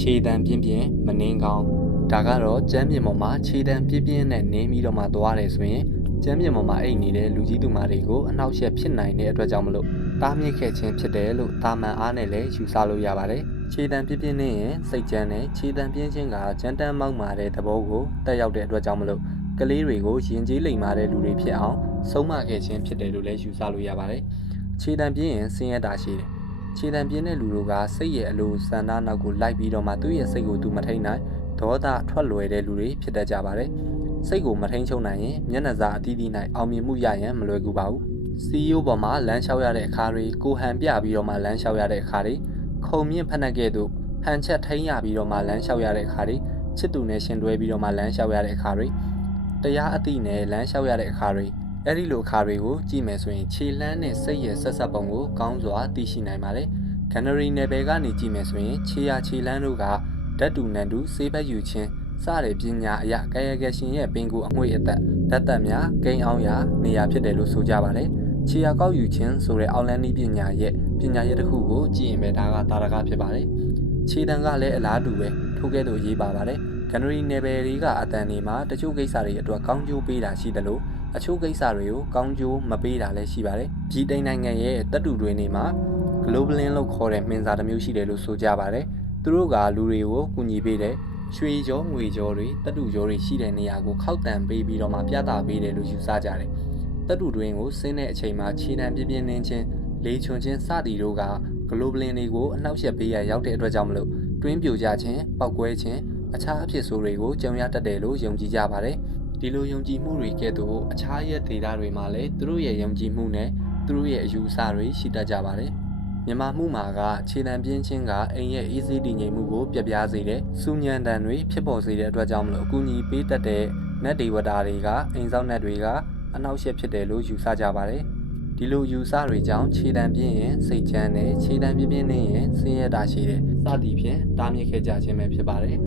ခြေတံပြင်းပြင်းမနှင်းကောင်းဒါကတော့ကျမ်းပြင်ပေါ်မှာခြေတံပြင်းပြင်းနဲ့နင်းပြီးတော့မှသွားတယ်ဆိုရင်ကျမ်းပြင်ပေါ်မှာအိတ်နေတဲ့လူကြီးသူမတွေကိုအနှောက်အယှက်ဖြစ်နိုင်တဲ့အတွက်ကြောင့်မလို့တားမြစ်ခဲ့ခြင်းဖြစ်တယ်လို့တာမန်အားနဲ့လည်းယူဆလို့ရပါတယ်ခြေတံပြင်းပြင်းနဲ့ရင်စိတ်ကြမ်းနဲ့ခြေတံပြင်းချင်းကကြမ်းတမ်းမောက်မာတဲ့သဘောကိုတက်ရောက်တဲ့အတွက်ကြောင့်မလို့ကလေးတွေကိုရင်ကျေးလိမ်မာတဲ့လူတွေဖြစ်အောင်ဆုံးမခဲ့ခြင်းဖြစ်တယ်လို့လည်းယူဆလို့ရပါတယ်ခြေတံပြင်းရင်ဆင်းရဲတာရှိတယ်ခြေတံပြင်းတဲ့လူတို့ကစိတ်ရဲ့အလိုဆန္ဒနောက်ကိုလိုက်ပြီးတော့မှသူ့ရဲ့စိတ်ကိုသူမထိန်နိုင်ဒေါသထွက်လွယ်တဲ့လူတွေဖြစ်တတ်ကြပါတယ်စိတ်ကိုမထိန်ချုံနိုင်ရင်မျက်နှာစာအသီးသီး၌အောင်မြင်မှုရရင်မလွယ်ကူပါဘူးစီယိုပေါ်မှာလမ်းလျှောက်ရတဲ့အခါတွေကိုဟန်ပြပြီးတော့မှလမ်းလျှောက်ရတဲ့အခါတွေခုံမြင့်ဖက်နှက်ကဲ့သို့ဟန်ချက်ထိန်ရပြီးတော့မှလမ်းလျှောက်ရတဲ့အခါတွေချစ်သူနဲ့ရှင်တွဲပြီးတော့မှလမ်းလျှောက်ရတဲ့အခါတွေတရားအသည့်နဲ့လမ်းလျှောက်ရတဲ့အခါတွေအဲ့ဒီလိုအခါတွေကိုကြည့်မယ်ဆိုရင်ခြေလှမ်းနဲ့စိတ်ရဲ့ဆက်ဆက်ပုံကိုကောင်းစွာသိရှိနိုင်ပါတယ်ဂန်နရီနယ်ပယ်ကနေကြည့်မယ်ဆိုရင်ခြေရာခြေလှမ်းတို့ကဓာတ်တူနံတူဆေးဘက်ယူခြင်းစတဲ့ပညာအရာကာယကရှင်ရဲ့ပင်ကိုအငွေ့အသက်ဓာတ်သက်များဂိမ်းအောင်ရာနေရာဖြစ်တယ်လို့ဆိုကြပါတယ်ခြေရာကောက်ယူခြင်းဆိုတဲ့အောက်လန်းနီးပညာရဲ့တစ်ခုကိုကြည့်ရင်ပဲဒါကတာရကဖြစ်ပါတယ်ခြေတံကလည်းအလားတူပဲထိုကဲ့သို့ရေးပါပါတယ်ဂန်နရီနယ်ပယ်တွေကအတန်တွေမှာတချို့ကိစ္စတွေအတွက်ကောင်းကျိုးပေးတာရှိတယ်လို့အချို့ကိစ္စတွေကိုကောင်းကျိုးမပေးတာလည်းရှိပါတယ်ပြည်တိန်နိုင်ငံရဲ့တပ်တူတွေနေမှာ Globalin လို့ခေါ်တဲ့မှင်စာတစ်မျိုးရှိတယ်လို့ဆိုကြပါတယ်သူတို့ကလူတွေကိုကူညီပေးတယ်ရွှေကြောငွေကြောတွေတပ်တူကြောတွေရှိတဲ့နေရာကိုခောက်တံပေးပြီးတော့မှပြသပေးတယ်လို့ယူဆကြတယ်တပ်တူတွင်ကိုဆင်းတဲ့အချိန်မှာခြေတံပြင်းပြင်းနှင်းချင်းလေချွန်ချင်းစသည်တို့က Globalin တွေကိုအနှောက်အယှက်ပေးရရောက်တဲ့အတွက်ကြောင့်မလို့တွင်းပြိုကျခြင်းပောက်ကွဲခြင်းအခြားအဖြစ်ဆိုးတွေကိုကြုံရတတ်တယ်လို့ယုံကြည်ကြပါတယ်ဒီလိုယုံကြည်မှုတွေကဲ့သို့အခြားရဲ့ဒေတာတွေမှာလည်းသူတို့ရဲ့ယုံကြည်မှုနဲ့သူတို့ရဲ့အယူအဆတွေရှိတတ်ကြပါတယ်မြန်မာမှုမှာကခြေတံပြင်းချင်းကအိမ်ရဲ့အေးဆေးတည်ငြိမ်မှုကိုပြပြစေတယ်။စူညံတန်တွေဖြစ်ပေါ်စေတဲ့အတွက်ကြောင့်မလို့အကူအညီပေးတတ်တဲ့နတ်ဒေဝတာတွေကအိမ်ဆောင်နတ်တွေကအနှောက်အယှက်ဖြစ်တယ်လို့ယူဆကြပါတယ်။ဒီလိုယူဆတွေကြောင့်ခြေတံပြင်းရင်စိတ်ချမ်းတယ်ခြေတံပြင်းပြင်းနဲ့ရင်ဆင်းရဲတာရှိတယ်။စသည်ဖြင့်တားမြစ်ခဲ့ကြခြင်းပဲဖြစ်ပါတယ်။